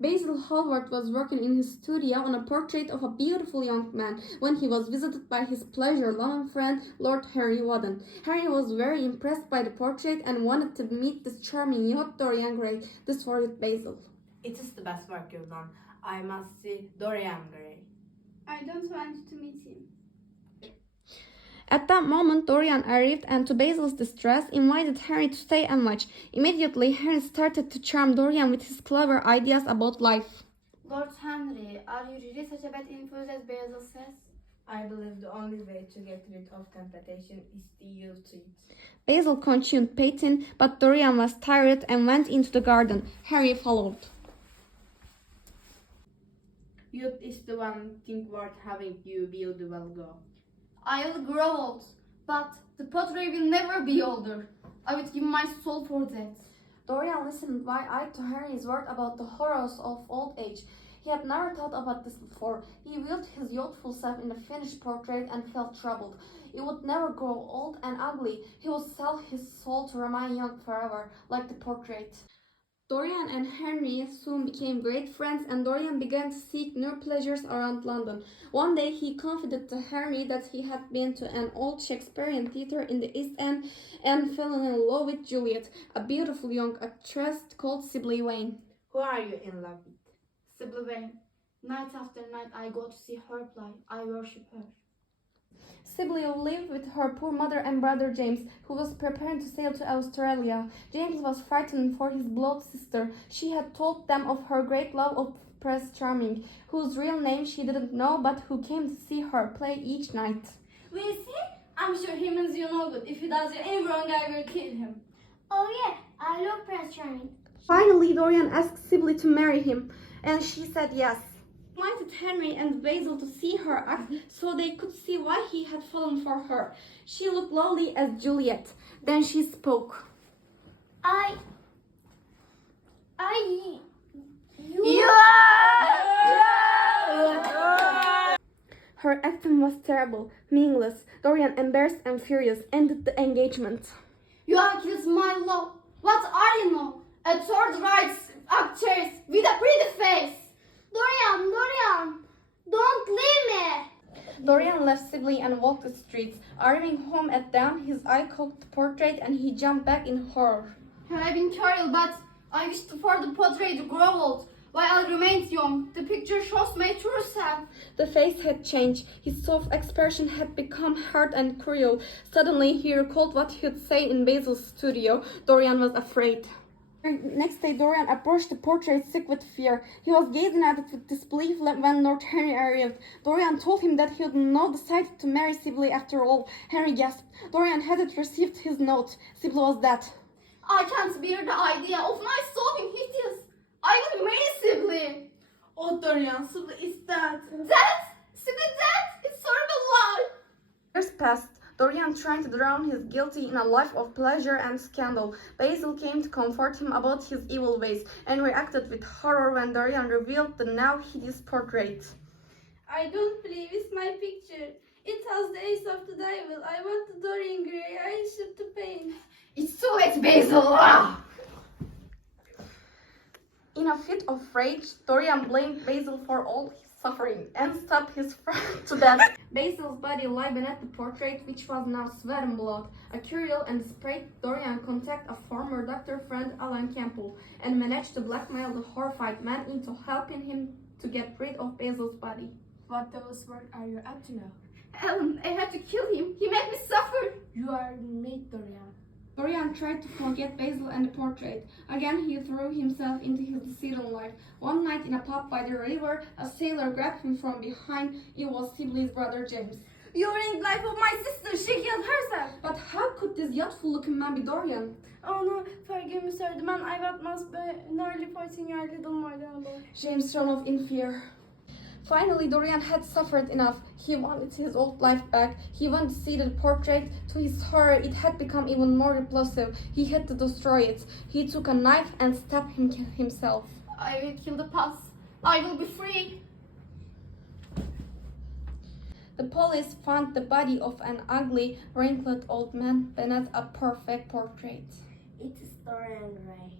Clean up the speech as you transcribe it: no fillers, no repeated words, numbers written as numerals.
Basil Hallward was working in his studio on a portrait of a beautiful young man when he was visited by his pleasure-loving friend, Lord Henry Wotton. Henry was very impressed by the portrait and wanted to meet this charming youth, Dorian Gray. This worried Basil. It is the best work you've done. I must see Dorian Gray. I don't want to meet him. At that moment, Dorian arrived and, to Basil's distress, invited Henry to stay and watch. Immediately, Henry started to charm Dorian with his clever ideas about life. Lord Henry, are you really such a bad influence as Basil says? I believe the only way to get rid of temptation is to yield to it. Basil continued painting, but Dorian was tired and went into the garden. Henry followed. Youth is the one thing worth having. You beauty will go. I will grow old, but the portrait will never be older. I would give my soul for that. Dorian listened wide-eyed to Henry's word about the horrors of old age. He had never thought about this before. He viewed his youthful self in the finished portrait and felt troubled. It would never grow old and ugly. He would sell his soul to remain young forever, like the portrait. Dorian and Henry soon became great friends, and Dorian began to seek new pleasures around London. One day he confided to Henry that he had been to an old Shakespearean theatre in the East End and fell in love with Juliet, a beautiful young actress called Sibyl Vane. Who are you in love with? Sibyl Vane. Night after night I go to see her play. I worship her. Sibyl lived with her poor mother and brother James, who was preparing to sail to Australia. James was frightened for his blood sister. She had told them of her great love of Prince Charming, whose real name she didn't know, but who came to see her play each night. Will see? I'm sure he means you no good. If he does you any wrong, I will kill him. Oh yeah, I love Prince Charming. Finally, Dorian asked Sibyl to marry him, and she said yes. He invited Henry and Basil to see her act so they could see why he had fallen for her. She looked lovely as Juliet. Then she spoke. Her acting was terrible, meaningless. Dorian, embarrassed and furious, ended the engagement. You have killed my love. What are you now? A third-rate actress with a pretty face. Dorian, don't leave me. Dorian left Sibyl and walked the streets. Arriving home at dawn, his eye caught the portrait and he jumped back in horror. I have been carried, but I wish for the portrait to grow old, while I remained young. The picture shows my true self. The face had changed. His soft expression had become hard and cruel. Suddenly, he recalled what he had said in Basil's studio. Dorian was afraid. Next day, Dorian approached the portrait sick with fear. He was gazing at it with disbelief when Lord Henry arrived. Dorian told him that he had now decided to marry Sibyl after all. Henry gasped. Dorian hadn't received his note. Sibyl was dead. I can't bear the idea of my soul being hideous. I will marry Sibyl. Oh, Dorian, Sibyl is dead. Dead? Sibyl dead? It's horrible lie. Years passed. Dorian trying to drown his guilty in a life of pleasure and scandal. Basil came to comfort him about his evil ways and reacted with horror when Dorian revealed the now hideous portrait. I don't believe it's my picture. It has the ace of the devil. I want the Dorian Gray. I should to pain. It's too late, Basil. In a fit of rage, Dorian blamed Basil for all his suffering and stabbed his friend to death. Basil's body lay beneath the portrait, which was now sweating blood. A curious and desperate Dorian contacted a former doctor friend, Alan Campbell, and managed to blackmail the horrified man into helping him to get rid of Basil's body. What devil's work are you up to now? Alan, I had to kill him. He made me suffer. You are made, Dorian. Dorian tried to forget Basil and the portrait. Again, he threw himself into his deceitful life. One night in a pub by the river, a sailor grabbed him from behind. It was Sibyl's brother James. You ruined the life of my sister. She killed herself. But how could this youthful-looking man be Dorian? Oh no, forgive me, sir. The man I met must be nearly 14 years little more than a boy. James ran off in fear. Finally, Dorian had suffered enough. He wanted his old life back. He wanted to see the portrait. To his horror, it had become even more repulsive. He had to destroy it. He took a knife and stabbed himself. I will kill the past. I will be free. The police found the body of an ugly, wrinkled old man beneath a perfect portrait. It is Dorian Gray.